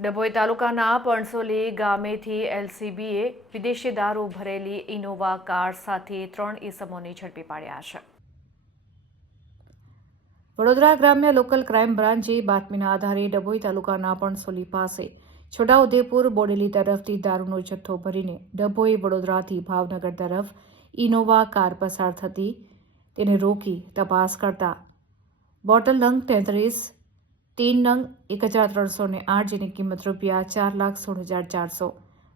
ડભોઈ તાલુકાના પણસોલી ગામેથી એલસીબીએ વિદેશી દારૂ ભરેલી ઇનોવા કાર સાથે ત્રણ ઇસમોને ઝડપી પાડ્યા છે. વડોદરા ગ્રામ્ય લોકલ ક્રાઇમ બ્રાન્ચે બાતમીના આધારે ડભોઈ તાલુકાના પણસોલી પાસે છોટાઉદેપુર બોડેલી તરફથી દારૂનો જથ્થો ભરીને ડભોઈ વડોદરાથી ભાવનગર તરફ ઇનોવા કાર પસાર થતી તેને રોકી તપાસ કરતા બોટલ નંગ તેત્રીસ તીન નંગ એક હજાર ત્રણસો ને આઠ જેની કિંમત રૂપિયા ચાર લાખ સોળ હજાર ચારસો.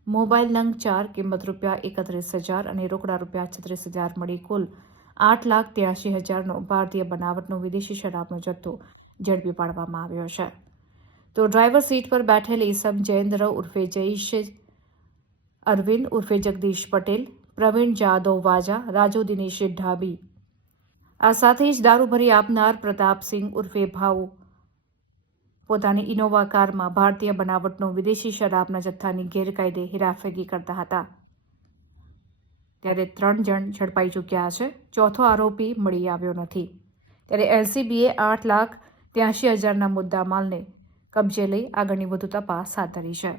મોબાઈલ નંગ ચાર, કિંમત રૂપિયા એકત્રીસ હજાર અને રોકડા રૂપિયા છત્રીસ હજાર મળી કુલ આઠ લાખ ત્યાસી હજારનો ભારતીય બનાવટનો વિદેશી શરાબનો જથ્થો ઝડપી પાડવામાં આવ્યો છે. તો ડ્રાઈવર સીટ પર બેઠેલ ઈસમ જયેન્દ્ર ઉર્ફે જયેશ અરવિંદ ઉર્ફે જગદીશ પટેલ, પ્રવીણ જાદવ વાજા, રાજુ દિનેશ ઢાબી. આ સાથે જ દારૂ ભરી આપનાર પ્રતાપસિંહ ઉર્ફે ભાઉ પોતાની ઇનોવા કારમાં ભારતીય બનાવટનો વિદેશી શરાબના જથ્થાની ગેરકાયદે હેરાફેરી કરતા હતા. ત્યારે ત્રણ જણ ઝડપાઈ ચૂક્યા છે ચોથો આરોપી મળી આવ્યો નથી. ત્યારે એલસીબીએ આઠ લાખ ત્યાંશી હજારના મુદ્દા માલને કબજે લઈ આગળની વધુ તપાસ હાથ ધરી છે.